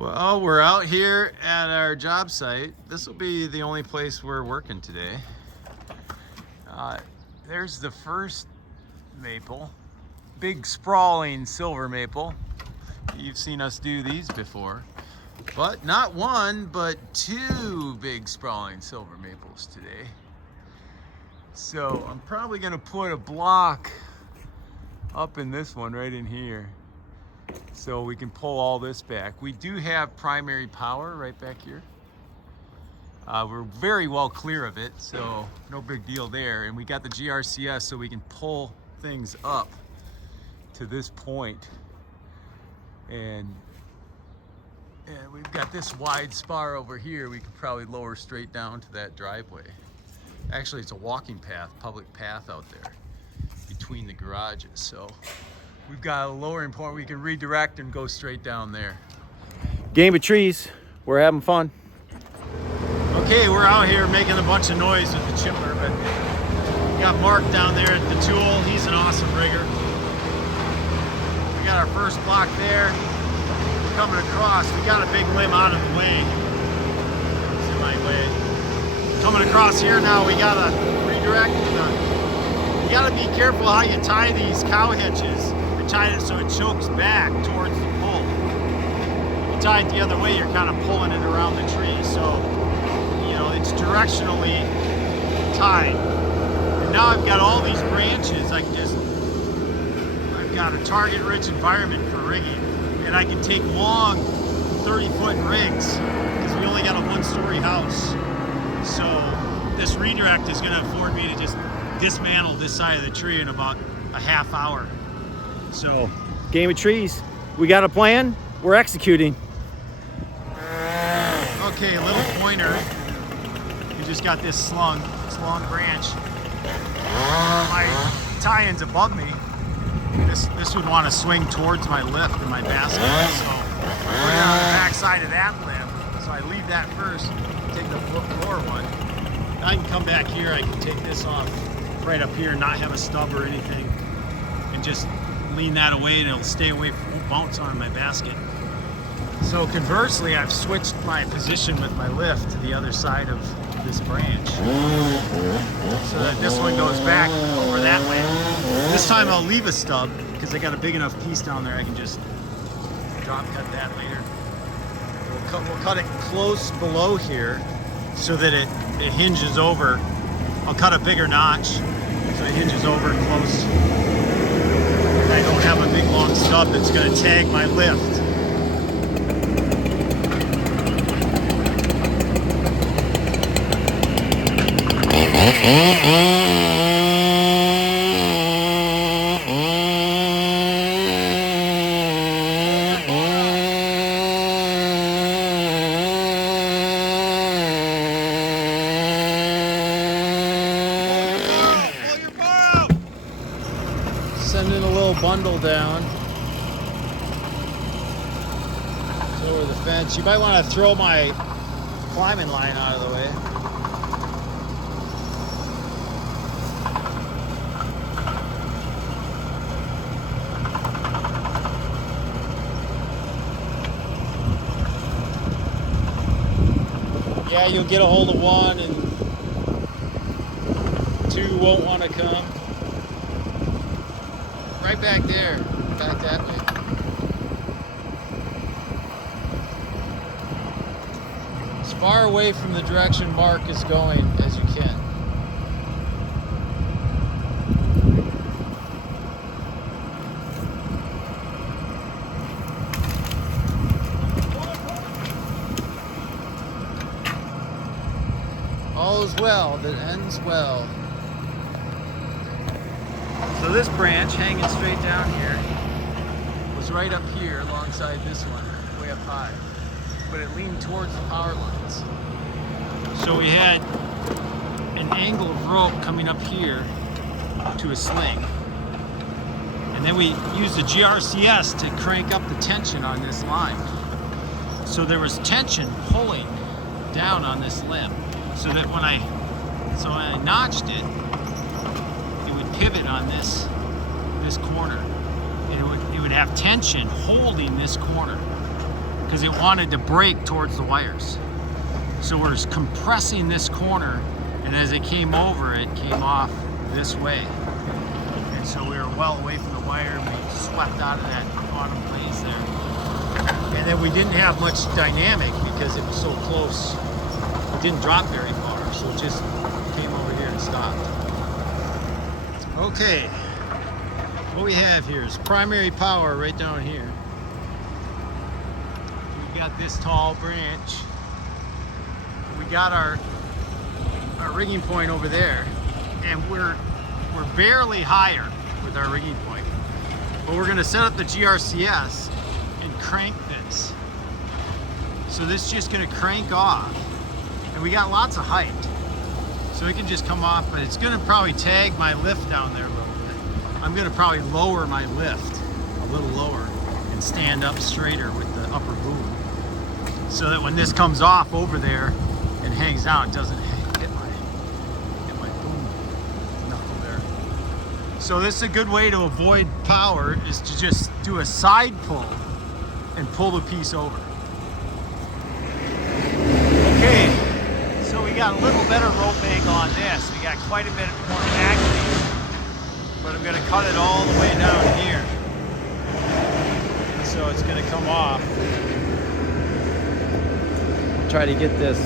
Well, we're out here at our job site. This will be the only place we're working today. There's the first maple, big sprawling silver maple. You've seen us do these before, but not one, but two big sprawling silver maples today. So I'm probably gonna put a block up in this one right in here, so we can pull all this back. We do have primary power right back here. We're very well clear of it, so no big deal there. And we got the GRCS, so we can pull things up to this point. And we've got this wide spar over here we could probably lower straight down to that driveway. Actually, it's a walking path, public path out there between the garages. So we've got a lowering point we can redirect and go straight down there. Game of trees. We're having fun. Okay, we're out here making a bunch of noise with the chipper, but we got Mark down there at the tool. He's an awesome rigger. We got our first block there. We're coming across. We got a big limb out of the way. It's in my way. Coming across here now, we gotta redirect. You gotta be careful how you tie these cow hitches. We tied it so it chokes back towards the pole. If you tie it the other way, you're kind of pulling it around the tree. So, you know, it's directionally tied. And now I've got all these branches. I've got a target-rich environment for rigging. And I can take long 30-foot rigs because we only got a one-story house. So this redirect is going to afford me to just dismantle this side of the tree in about a half hour. So, Game of trees. We got a plan. We're executing. okay, a little pointer. We just got this long branch. My tie-in's above me. This would want to swing towards my lift and my basket. So we're on the back side of that limb. So I leave that first, take the lower one. I can come back here, I can take this off right up here and not have a stub or anything. And just lean that away and it'll stay away, won't bounce on my basket. So conversely, I've switched my position with my lift to the other side of this branch, so that this one goes back over that way. This time I'll leave a stub because I got a big enough piece down there I can just drop cut that later. We'll cut it close below here so that it hinges over. I'll cut a bigger notch so it hinges over close. I don't have a big long stub that's going to tag my lift. Sending a little bundle down over the fence. You might want to throw my climbing line out of the way. Yeah, you'll get a hold of one and two won't want to come. Right back there, back that way. As far away from the direction Mark is going as you can. All is well that ends well. So this branch hanging straight down here was right up here alongside this one, way up high, but it leaned towards the power lines. So we had an angle of rope coming up here to a sling, and then we used the GRCS to crank up the tension on this line. So there was tension pulling down on this limb, so that when I notched it, it would pivot on this corner. It would have tension holding this corner. because it wanted to break towards the wires. So we're compressing this corner, and as it came over, it came off this way. And so we were well away from the wire, and we swept out of that bottom blaze there. And then we didn't have much dynamic because it was so close. It didn't drop very far, so it just came over here and stopped. Okay, what we have here is primary power right down here. We got this tall branch. We got our rigging point over there, and we're barely higher with our rigging point. But we're gonna set up the GRCS and crank this. So this is just gonna crank off. And we got lots of height. So it can just come off, but it's gonna probably tag my lift down there a little bit. I'm gonna probably lower my lift a little lower and stand up straighter with the upper boom. So that when this comes off over there and hangs down, it doesn't hit my boom knuckle there. So this is a good way to avoid power, is to just do a side pull and pull the piece over. Okay, so we got a little better rope angle on this. We got quite a bit more action, but I'm gonna cut it all the way down here. So it's gonna come off. Try to get this.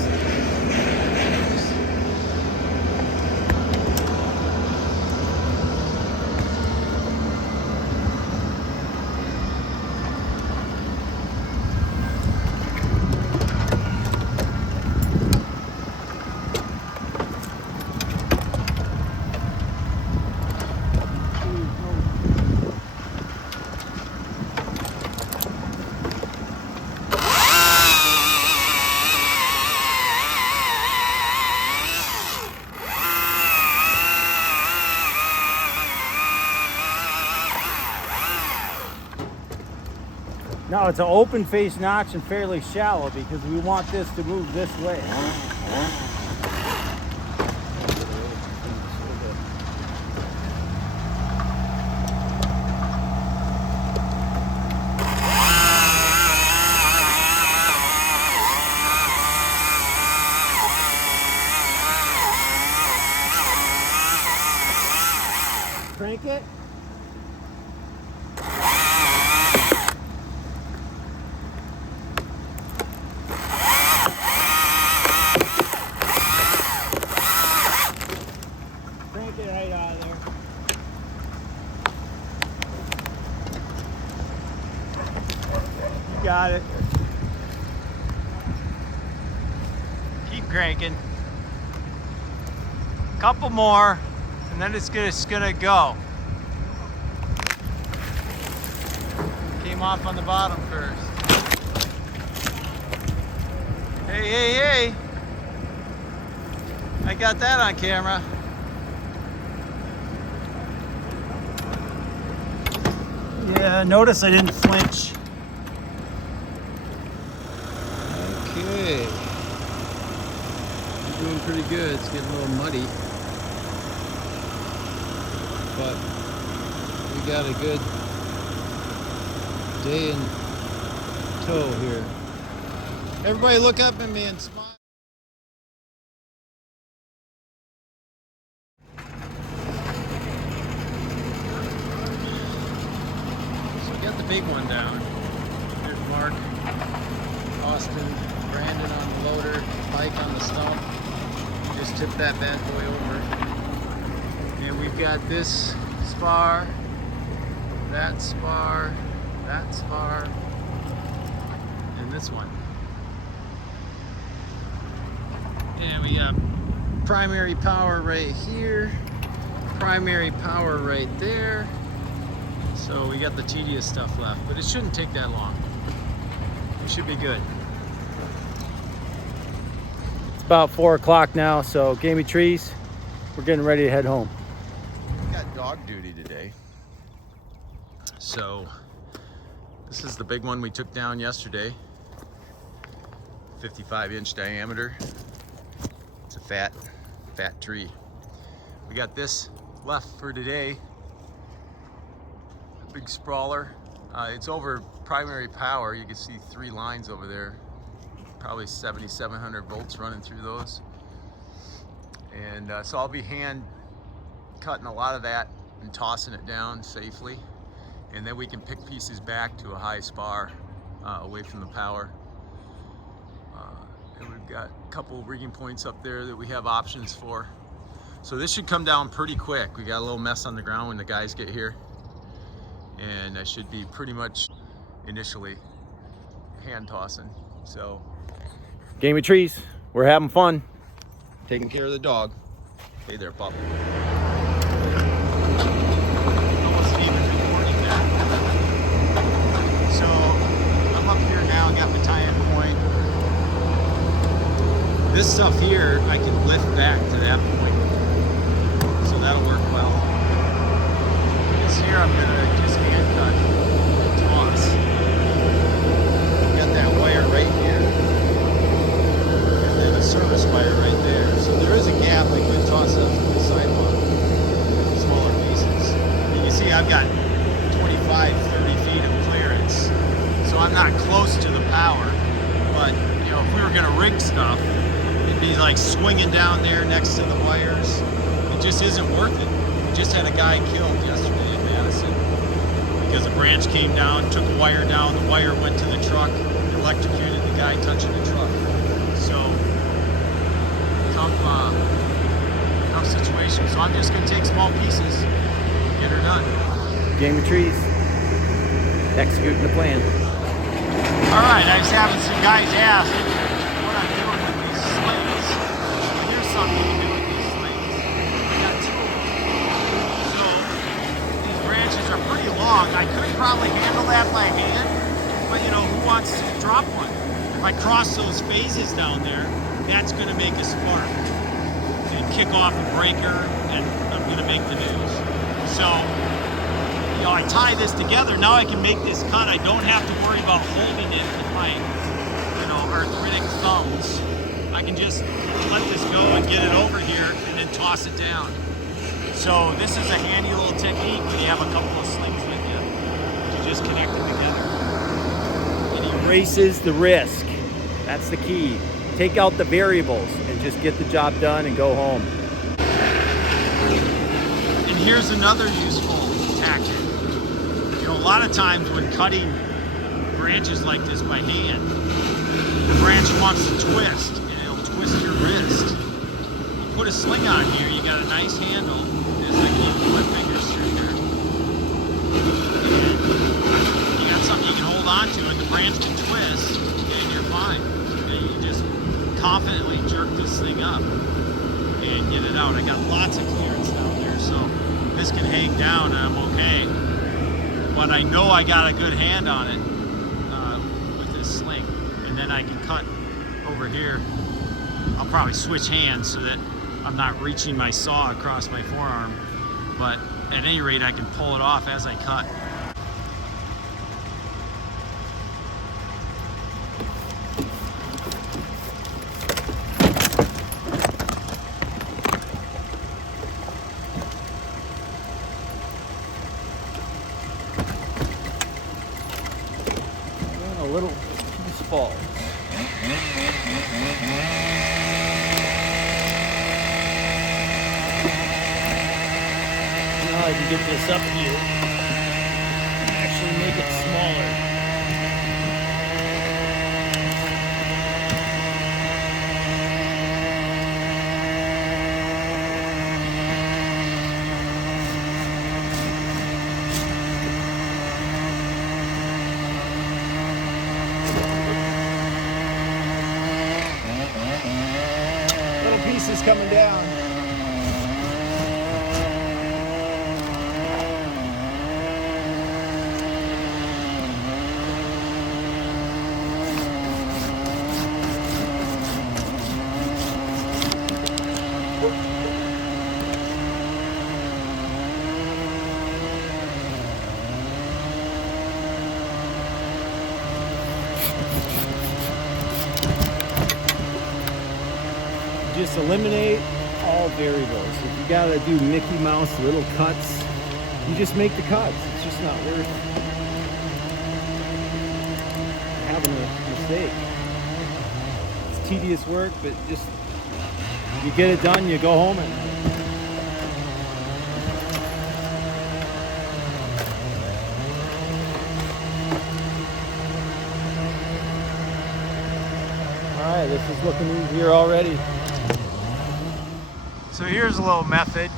Now it's an open face notch and fairly shallow because we want this to move this way. Crank it. Crank it right out of there. You got it. Keep cranking. Couple more, and then it's gonna go. Came off on the bottom first. Hey, hey, hey! I got that on camera. Yeah, notice I didn't flinch. Okay. I'm doing pretty good. It's getting a little muddy. But we got a good day in tow here. Everybody look up at me and smile. So we got the big one down. There's Mark, Austin, Brandon on the loader, Mike on the stump. Just tipped that bad boy over. And we've got this spar, that spar, that spar, and this one. And we got primary power right here, primary power right there. So we got the tedious stuff left, but it shouldn't take that long. It should be good. It's about 4 o'clock now, so gamey trees, we're getting ready to head home. We got dog duty today. So this is the big one we took down yesterday. 55-inch diameter. It's a fat tree. We got this left for today. A big sprawler. It's over primary power. You can see 3 lines over there, probably 7,700 volts running through those. And so I'll be hand cutting a lot of that and tossing it down safely. And then we can pick pieces back to a high spar away from the power. And we've got a couple rigging points up there that we have options for. So this should come down pretty quick. We got a little mess on the ground when the guys get here. And I should be pretty much initially hand tossing. So Game of trees. We're having fun. taking care of the dog. Hey there, pup. Wasn't even recording that. So I'm up here now, got my tie-in point. This stuff here I can lift back to that point, so that'll work well. This here I'm gonna just hand cut and toss. Got that wire right here, and then a service wire right there. So there is a gap I could toss up from the sidewalk, smaller pieces. And you see I've got 25, 30 feet of clearance, so I'm not close to the power. But you know, if we were gonna rig stuff, it'd be like swinging down there next to the wires. It just isn't worth it. We just had a guy killed yesterday in Madison because a branch came down, took a wire down, the wire went to the truck, electrocuted the guy touching the truck. So tough situation. So I'm just gonna take small pieces, get her done. Game of trees. Executing the plan. All right, I was having some guys ask what I'm doing with these slings. Well, here's something you can do with these slings. I got 2 of them. So these branches are pretty long. I could probably handle that by hand, but you know, who wants to drop one? If I cross those phases down there, that's going to make a spark and kick off a breaker, and I'm going to make the news. So you know, I tie this together, now I can make this cut. I don't have to worry about holding it with my, you know, arthritic thumbs. I can just let this go and get it over here and then toss it down. So this is a handy little technique when you have a couple of slings with you. You just connect them together. Erases the risk. That's the key. Take out the variables and just get the job done and go home. And here's another useful tactic. You know, a lot of times when cutting branches like this by hand, the branch wants to twist, and it'll twist your wrist. You put a sling on here, you got a nice handle, as I can put my fingers through here. And you got something you can hold on to, and the branch can twist, and you're fine. And you can just confidently jerk this thing up and get it out. I got lots of clearance down there, so this can hang down and I'm okay. But I know I got a good hand on it with this sling, and then I can cut over here. I'll probably switch hands so that I'm not reaching my saw across my forearm, but at any rate I can pull it off as I cut. A little piece falls. Now I can get this up here and actually make it smaller. Pieces coming down. Just eliminate all variables. If you gotta do Mickey Mouse little cuts, you just make the cuts. It's just not worth it. take. It's tedious work, but just you get it done, you go home and alright, this is looking easier already. So here's a little method.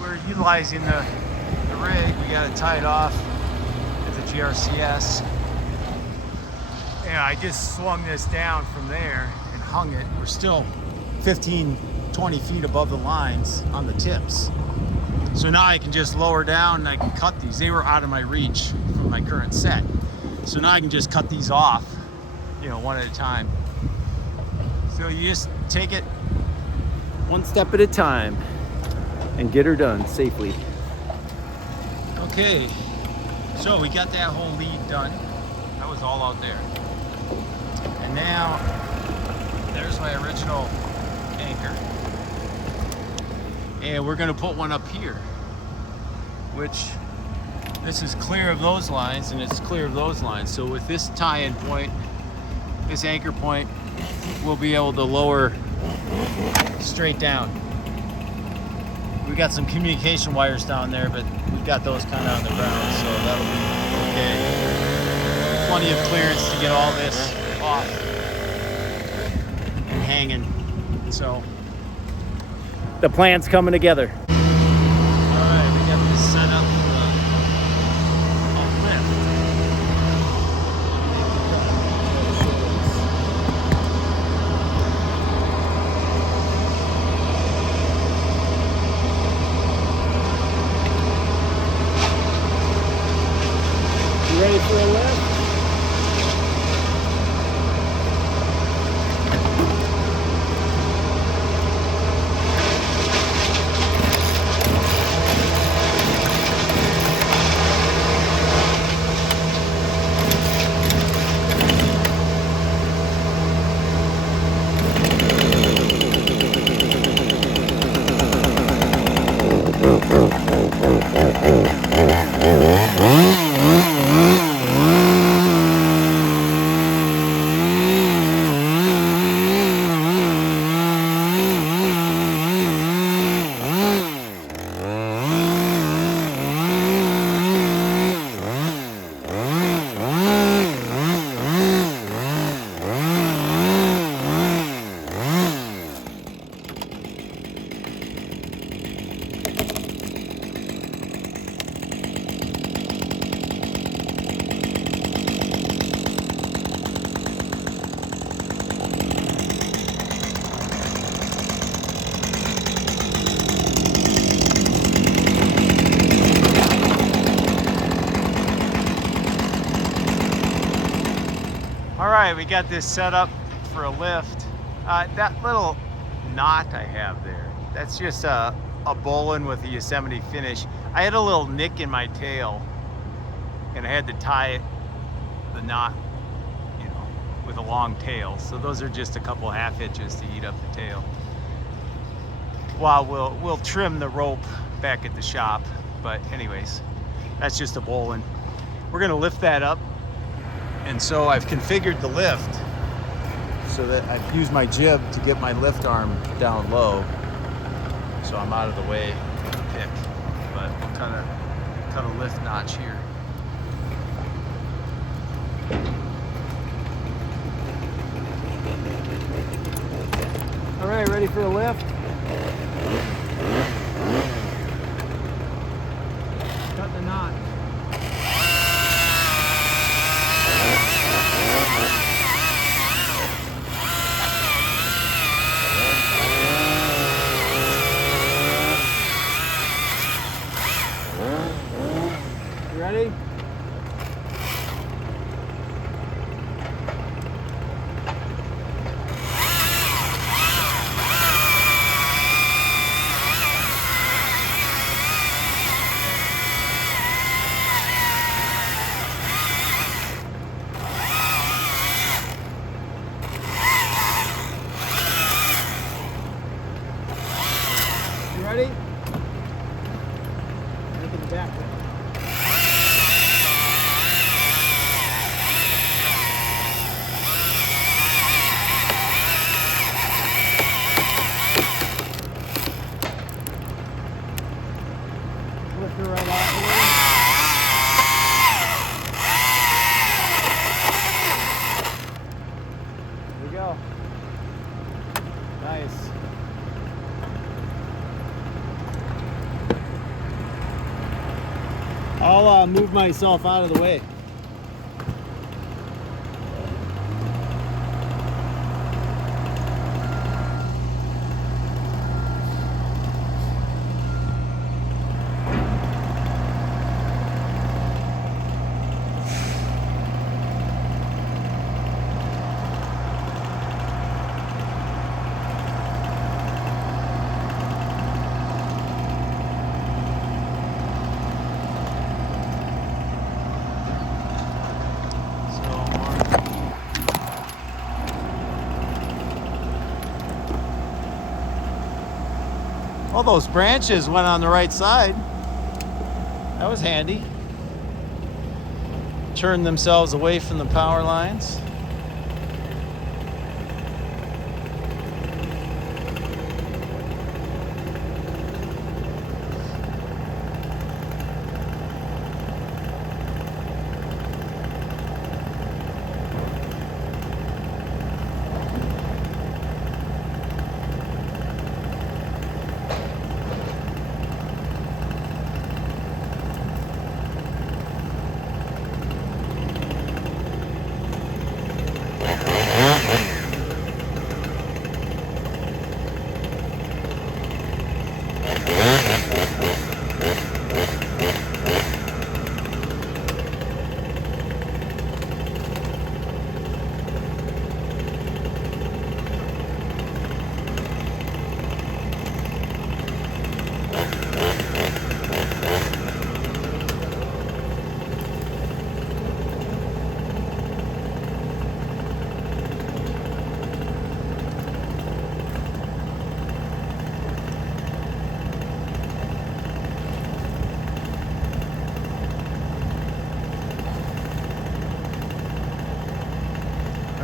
We're utilizing the rig. We got it tied off with the GRCS. And I just swung this down from there and hung it. We're still 15, 20 feet above the lines on the tips. So now I can just lower down and I can cut these. They were out of my reach from my current set. So now I can just cut these off, you know, one at a time. So you just take it one step at a time and get her done safely. Okay, so we got that whole lead done. That was all out there. And now, there's my original anchor. And we're gonna put one up here, which this is clear of those lines and it's clear of those lines. So with this tie-in point, this anchor point, we'll be able to lower straight down. We got some communication wires down there, but we've got those kind of on the ground, so that'll be okay. Plenty of clearance to get all this off and hanging. So The plan's coming together. alright, we got this set up for a lift. You ready for a lift? Alright, we got this set up for a lift. That little knot I have there, that's just a bowline with a Yosemite finish. I had a little nick in my tail and I had to tie the knot, you know, with a long tail. So those are just a couple half hitches to eat up the tail. While we'll trim the rope back at the shop. But anyways, that's just a bowline. We're gonna lift that up. And so I've configured the lift so that I've used my jib to get my lift arm down low, so I'm out of the way of the pick. But we'll cut a lift notch here. All right, ready for a lift? Cut the knot. Ready? You ready? Look at the back there. Nice. I'll move myself out of the way. All those branches went on the right side. That was handy. Turned themselves away from the power lines.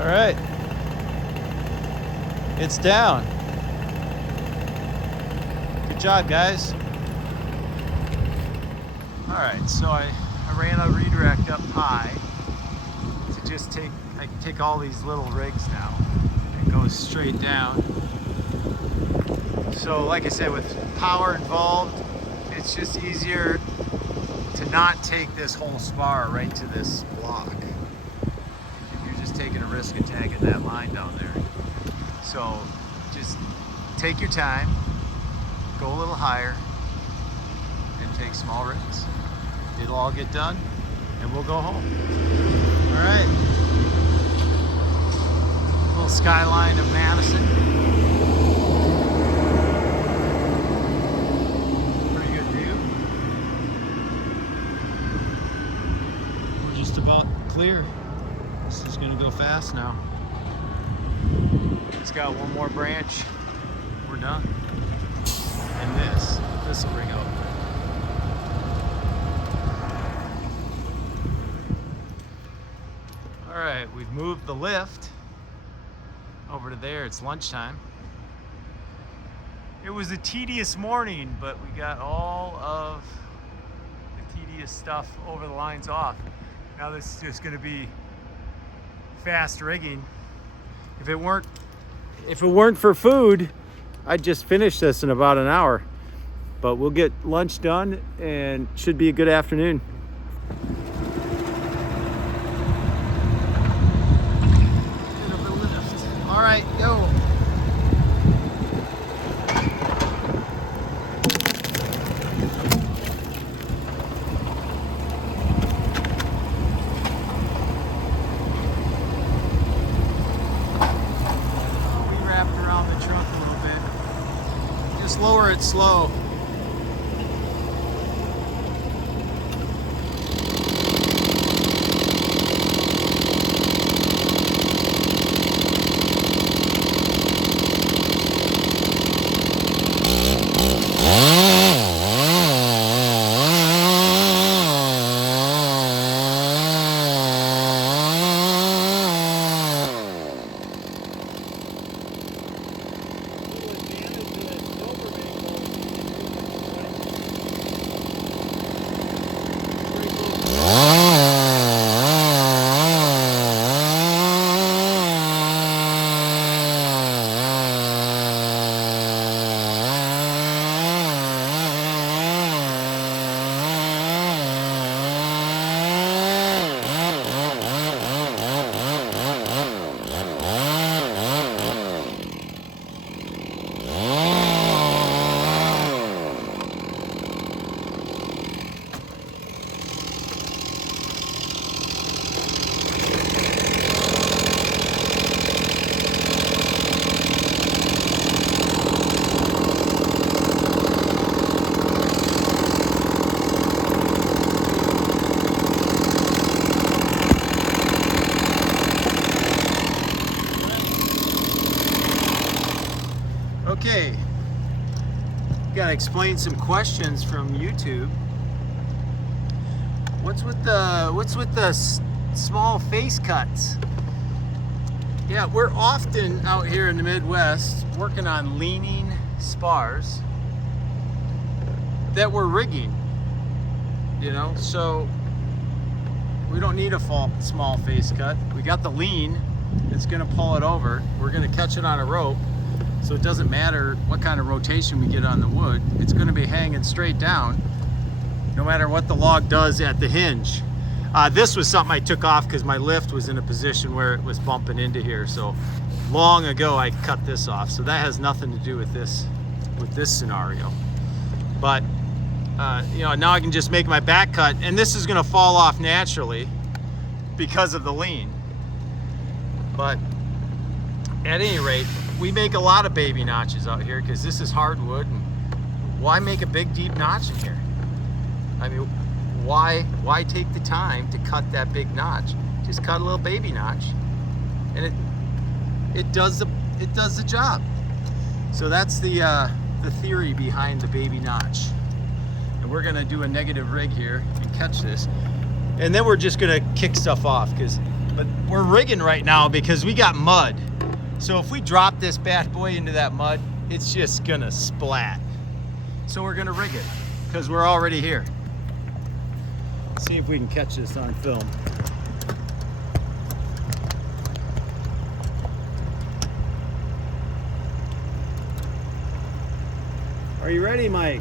All right, it's down. Good job, guys. All right, so I ran a redirect up high to just take, I can take all these little rigs now and go straight down. So like I said, with power involved, it's just easier to not take this whole spar right to this block. Taking a risk of tagging that line down there. So just take your time, go a little higher, and take small risks. It'll all get done, and we'll go home. All right. Little skyline of Madison. Pretty good view. We're just about clear. This is gonna go fast now. It's got one more branch. We're done. And this will bring out. All right, we've moved the lift over to there. It's lunchtime. It was a tedious morning, but we got all of the tedious stuff over the lines off. Now this is just gonna be fast rigging. If it weren't for food, I'd just finish this in about an hour. But we'll get lunch done and should be a good afternoon. All right, go. Lower it slow. Okay, gotta explain some questions from YouTube. What's with the small face cuts? Yeah, we're often out here in the Midwest working on leaning spars that we're rigging, you know, so we don't need a small face cut. We got the lean that's gonna pull it over. We're gonna catch it on a rope, so it doesn't matter what kind of rotation we get on the wood. It's gonna be hanging straight down no matter what the log does at the hinge. This was something I took off because my lift was in a position where it was bumping into here. So long ago I cut this off. So that has nothing to do with this scenario. But you know, now I can just make my back cut, and this is gonna fall off naturally because of the lean. But at any rate, we make a lot of baby notches out here because this is hardwood, and why make a big deep notch in here? I mean, why take the time to cut that big notch? Just cut a little baby notch, and it does the job. So that's the theory behind the baby notch. And we're gonna do a negative rig here and catch this, and then we're just gonna kick stuff off but we're rigging right now because we got mud. So if we drop this bad boy into that mud, it's just gonna splat. So we're gonna rig it because we're already here. See if we can catch this on film. Are you ready, Mike?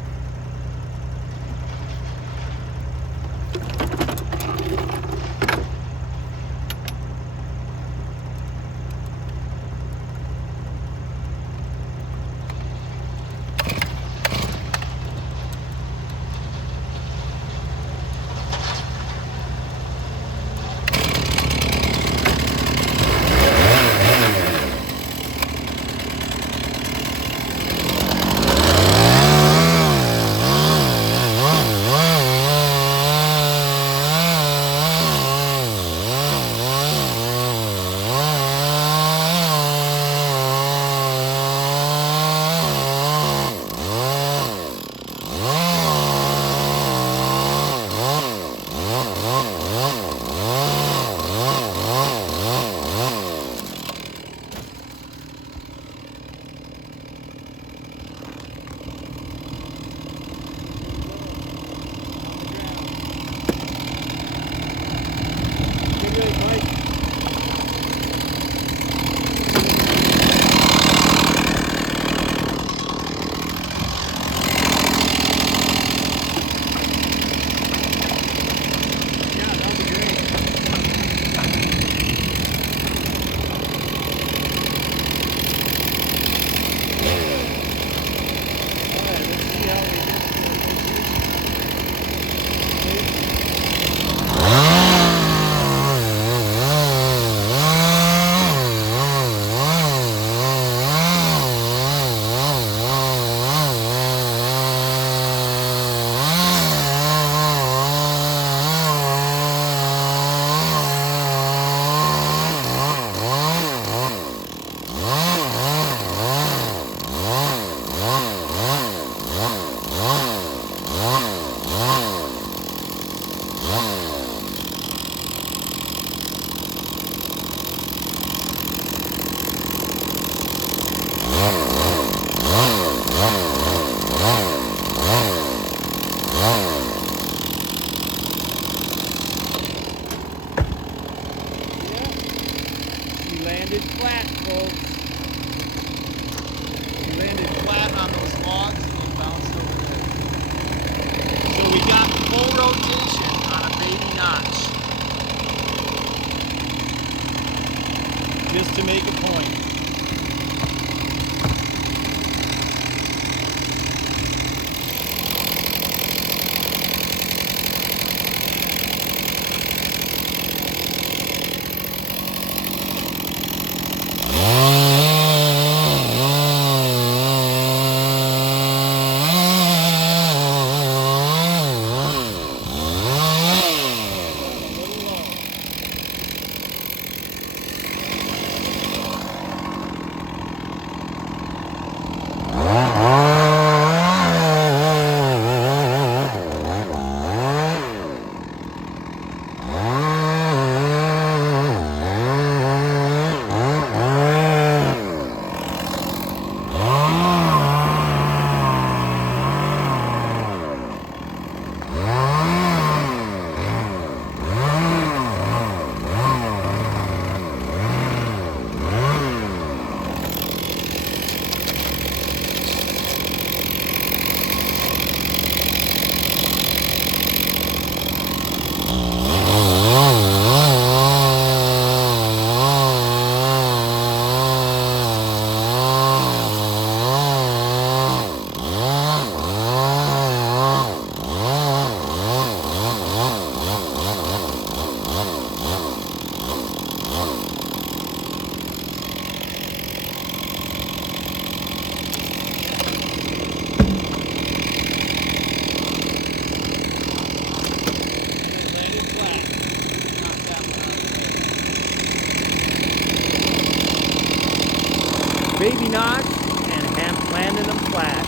landed flat, folks. We landed flat on those logs and they bounced over there. So we got full rotation on a baby notch. Just to make a point. baby knots and landing them flat.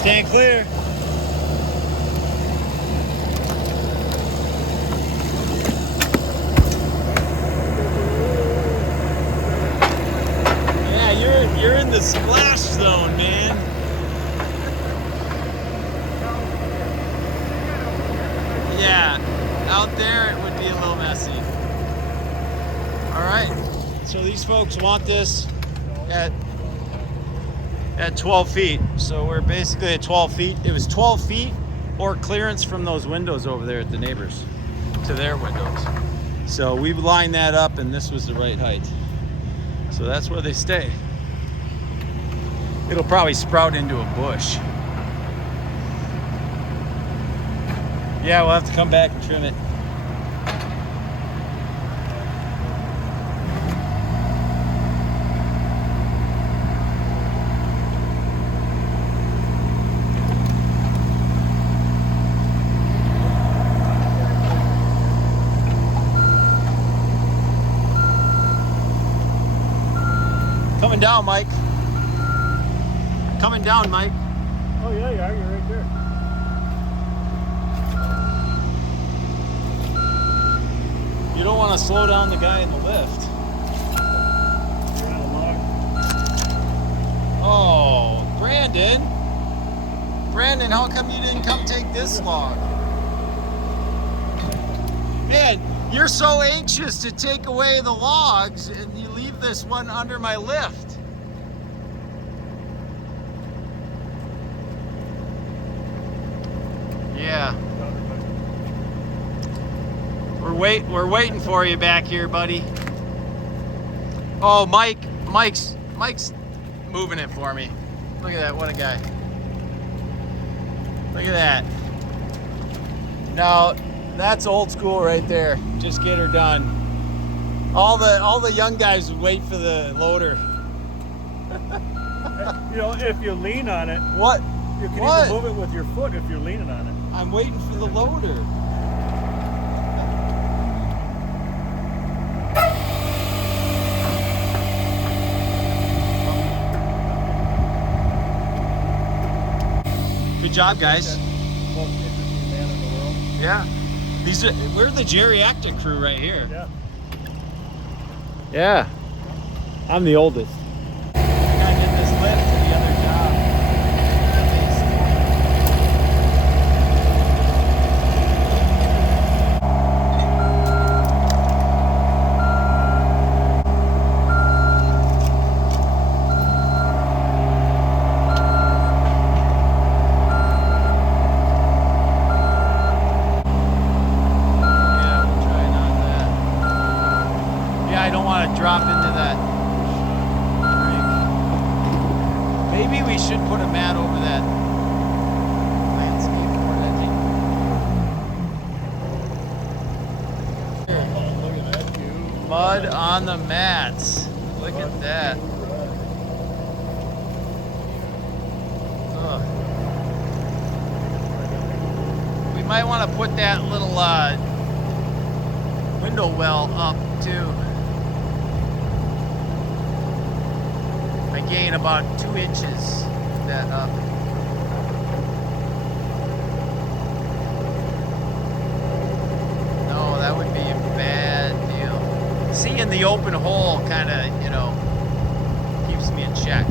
Stand clear. Yeah, you're in the splash zone, man. Yeah, out there it would be a little messy. All right, so these folks want this at 12 feet. So we're basically at 12 feet. It was 12 feet or clearance from those windows over there at the neighbors to their windows. So we lined that up and this was the right height. So that's where they stay. It'll probably sprout into a bush. Yeah, we'll have to come back and trim it. Coming down, Mike. Coming down, Mike. Oh yeah, you are. You're right there. You don't want to slow down the guy in the lift. You're on the log. Oh, Brandon. Brandon, how come you didn't come take this log? Man, you're so anxious to take away the logs and you leave this one under my lift. Yeah. We're waiting for you back here, buddy. Oh, Mike's moving it for me. Look at that, what a guy. Look at that. Now, that's old school right there. Just get her done. All the young guys would wait for the loader. You know, if you lean on it, What? you can What? even move it with your foot if you're leaning on it. I'm waiting for the loader. Good job, guys. Most interesting man in the world. Yeah. We're the geriatric crew right here. Yeah. Yeah. I'm the oldest. I gotta get this lift to the other job. Yeah, we'll try not that. Yeah, I don't want to drop into that. Maybe we should put a mat over that landscape or Look at that view. mud on the mats. Look at that. Ugh. want to put that little window well up too. I gain about 2 inches with that up. No, that would be a bad deal. Seeing the open hole kind of, you know, keeps me in check.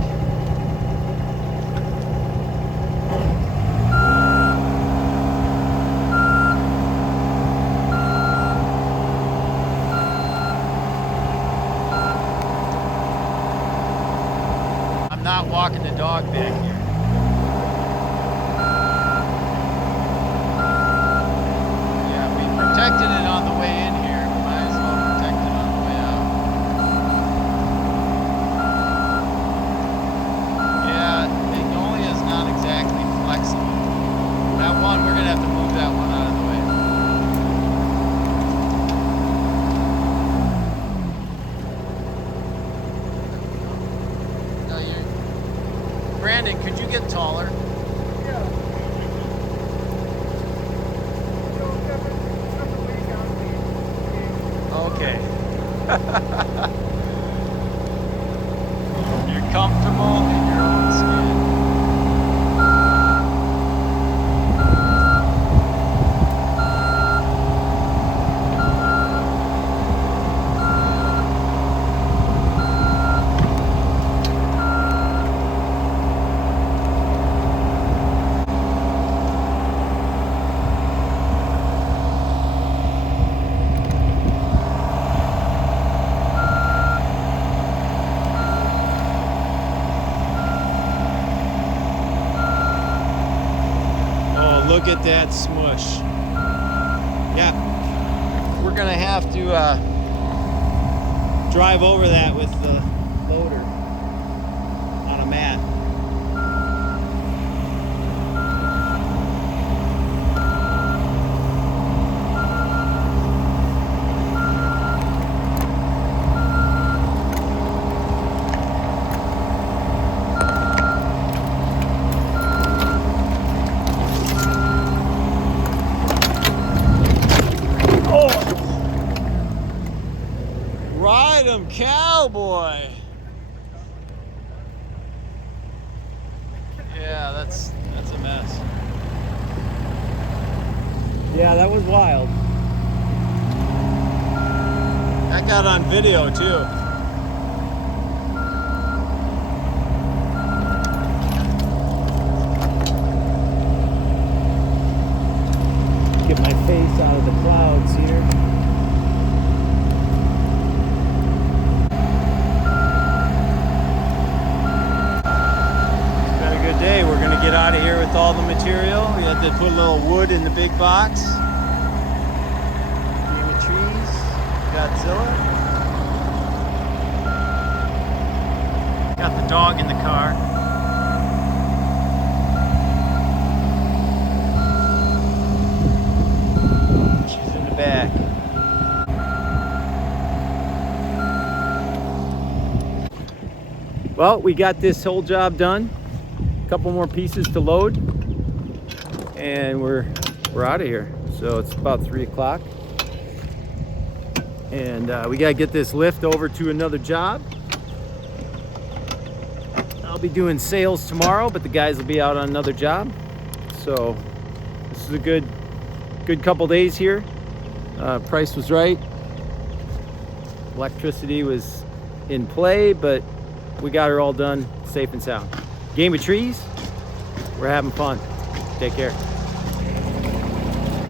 Not walking the dog back here. Yeah, we protected it on the way in here. We might as well protect it on the way out. Yeah, Magnolia is not exactly flexible. That one, we're gonna have to move that one out of the way. Brandon, could you get taller? Yeah. Okay. You're comfortable in your own skin. Look at that smush. Yeah, we're gonna have to drive over that with the loader on a mat. Ride 'em, cowboy. Yeah, that's a mess. Yeah, that was wild. That got on video too. Get my face out of the clouds here. Day. We're going to get out of here with all the material. We had to put a little wood in the big box. Game of trees, Godzilla. Got the dog in the car. She's in the back. Well, we got this whole job done. Couple more pieces to load and we're out of here. So it's about 3 o'clock and we gotta get this lift over to another job. I'll be doing sales tomorrow, but the guys will be out on another job. So this is a good couple days here. Price was right, electricity was in play, but we got her all done safe and sound. Game of trees, we're having fun. Take care.